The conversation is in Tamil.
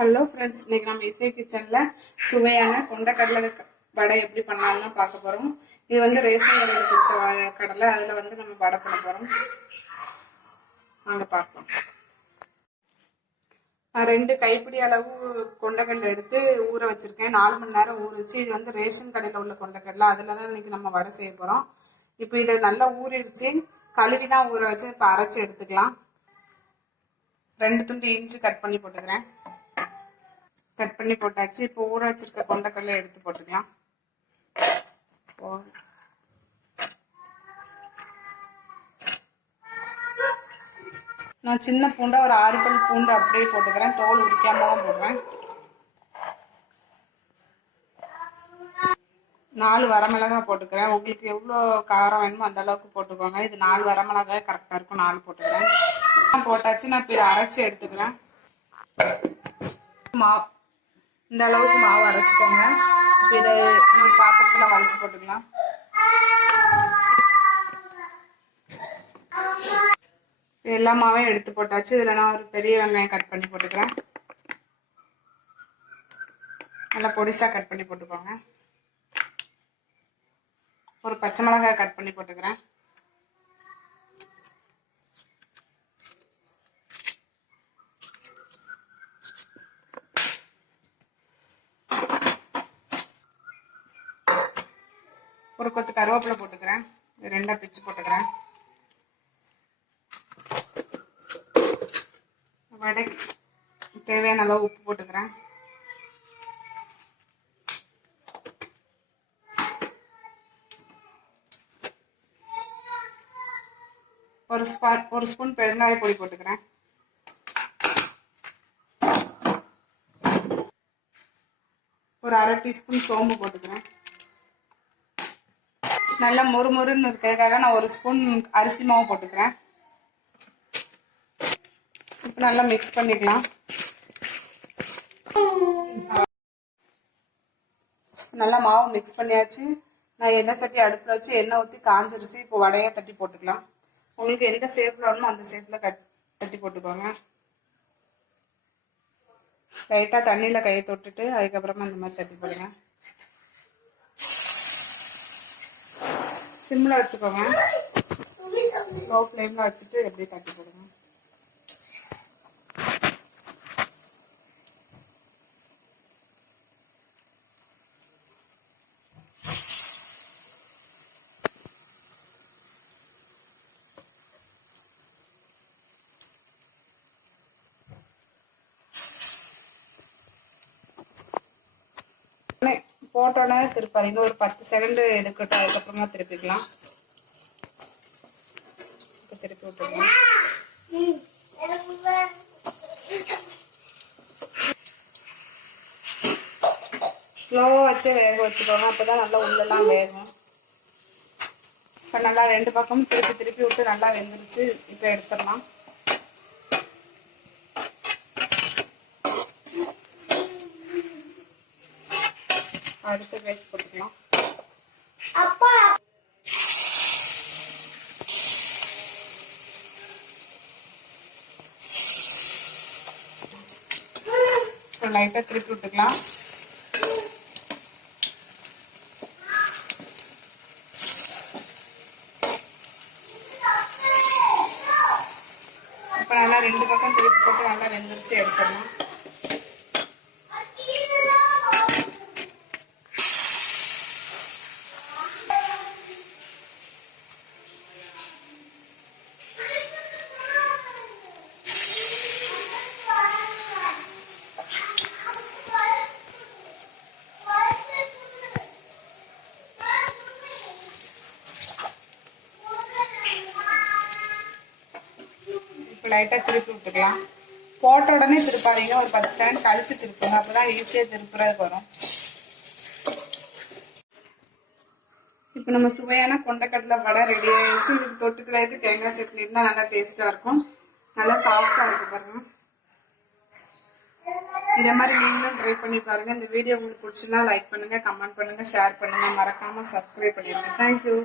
ஹலோ ஃப்ரெண்ட்ஸ், இன்னைக்கு நம்ம இசை கிச்சனில் சுவையான கொண்டக்கடலை வடை எப்படி பண்ணலாம்னு பார்க்க போகிறோம். இது வந்து ரேஷன் கடையில் கொடுத்த கடலை, அதில் வந்து நம்ம வடை பண்ண போகிறோம். வாங்க பார்க்கலாம். நான் 2 கைப்பிடி அளவு கொண்டக்கடலை எடுத்து ஊற வச்சுருக்கேன். 4 மணி நேரம் ஊற வச்சு. இது வந்து ரேஷன் கடையில் உள்ள கொண்டக்கடலை, அதில் தான் இன்னைக்கு நம்ம வடை செய்ய போகிறோம். இப்போ இதை நல்லா ஊறிடுச்சு, கழுவி தான் ஊற வச்சு இப்போ அரைச்சி எடுத்துக்கலாம். 2 துண்டு இஞ்சி கட் பண்ணி போட்டுக்கிறேன். கட் பண்ணி போட்டாச்சு. இப்போ ஊற வச்சிருக்க கொண்டக்கடலை எடுத்து போட்டுக்கலாம். நான் சின்ன பூண்டா ஒரு 6 பல் பூண்டு அப்படியே போட்டுக்கிறேன். தோல் உரிக்காம தான் போடுறேன். 4 வரமிளகாய் போட்டுக்கிறேன். உங்களுக்கு எவ்வளோ காரம் வேணுமோ அந்த அளவுக்கு போட்டுக்கோங்க. இது 4 வரமிளகாய் கரெக்டாக இருக்கும். 4 போட்டுக்கிறேன். போட்டாச்சு. நான் இப்போ இதை அரைச்சி எடுத்துக்கிறேன். இந்த அளவுக்கு மாவு அரைச்சிக்கோங்க. இப்போ இதை இன்னொரு பாத்திரத்தில் வளைச்சி போட்டுக்கலாம். எல்லா மாவையும் எடுத்து போட்டாச்சு. இதில் நான் ஒரு பெரிய வெங்காயம் கட் பண்ணி போட்டுக்கிறேன். நல்லா பொடிசாக கட் பண்ணி போட்டுக்கோங்க. ஒரு பச்சை மிளகாய் கட் பண்ணி போட்டுக்கிறேன். ஒரு கொத்து கருவேப்பிலை போட்டுக்கிறேன். 2 பிச்சு போட்டுக்கிறேன். வடை தேவையான அளவு உப்பு போட்டுக்கிறேன். ஒரு ஸ்பூன் பெருங்காய பொடி போட்டுக்கிறேன். ஒரு 1/2 டீஸ்பூன் சோம்பு போட்டுக்கிறேன். நல்லா மொறுமொறுன்னு இருக்கிறதுக்காக நான் ஒரு ஸ்பூன் அரிசி மாவு போட்டுக்கிறேன். இப்போ நல்லா மிக்ஸ் பண்ணிக்கலாம். நல்லா மாவு மிக்ஸ் பண்ணியாச்சு. நான் எண்ணெய் சட்டி அடுப்பில் வச்சு எண்ணெய் ஊற்றி காஞ்சிருச்சு. இப்போ வடையை தட்டி போட்டுக்கலாம். உங்களுக்கு எந்த ஷேப்பில் வேணுமோ அந்த ஷேப்பில் தட்டி போட்டுக்கோங்க. லைட்டாக தண்ணியில் கையை தொட்டுட்டு அதுக்கப்புறமா இந்த மாதிரி தட்டி போடுங்க. சிம்மில் வச்சுக்கோங்க. லோ ஃப்ளேமில் வச்சுட்டு எப்படி தட்டி போடுங்க. போட்டோன்னே திருப்பாதீங்க. ஒரு 10 செகண்ட் எடுக்கட்டும். அதுக்கப்புறமா திருப்பிக்கலாம். திருப்பி விட்டுருங்க. ஸ்லோவாக வச்சு வேக வச்சுக்கோங்க. அப்போதான் நல்லா உள்ளெல்லாம் வேகும். இப்போ நல்லா 2 பக்கமும் திருப்பி விட்டு நல்லா வெந்துருச்சு. இப்போ எடுத்துடலாம். அடுத்து வேக போட்டுக்கலாம். லைட்டாக திருப்பி விட்டுக்கலாம். இப்போ நல்லா 2 பக்கம் திருப்பி போட்டு நல்லா வெந்துருச்சு. எடுத்துடலாம். லைட்டாக திருப்பி விட்டுக்கலாம். போட்ட உடனே திருப்பாதீங்க. ஒரு 10 செகண்ட் கழிச்சு திருப்புங்க. அப்போதான் ஈஸியாக திருப்புறதுக்கு வரும். இப்போ நம்ம சுவையான கொண்டக்கடலை வடை ரெடி ஆயிடுச்சு. இதுக்கு தொட்டுக்கிறதுக்கு தேங்காய் சட்னி இருந்தால் நல்லா டேஸ்ட்டாக இருக்கும். நல்லா சாஃப்டாக இருக்கும் பாருங்க. இதே மாதிரி நீங்களும் ட்ரை பண்ணி பாருங்கள். இந்த வீடியோ உங்களுக்கு பிடிச்சுன்னா லைக் பண்ணுங்கள், கமெண்ட் பண்ணுங்கள், ஷேர் பண்ணுங்கள். மறக்காமல் சப்ஸ்கிரைப் பண்ணிடுங்க. தேங்க்யூ.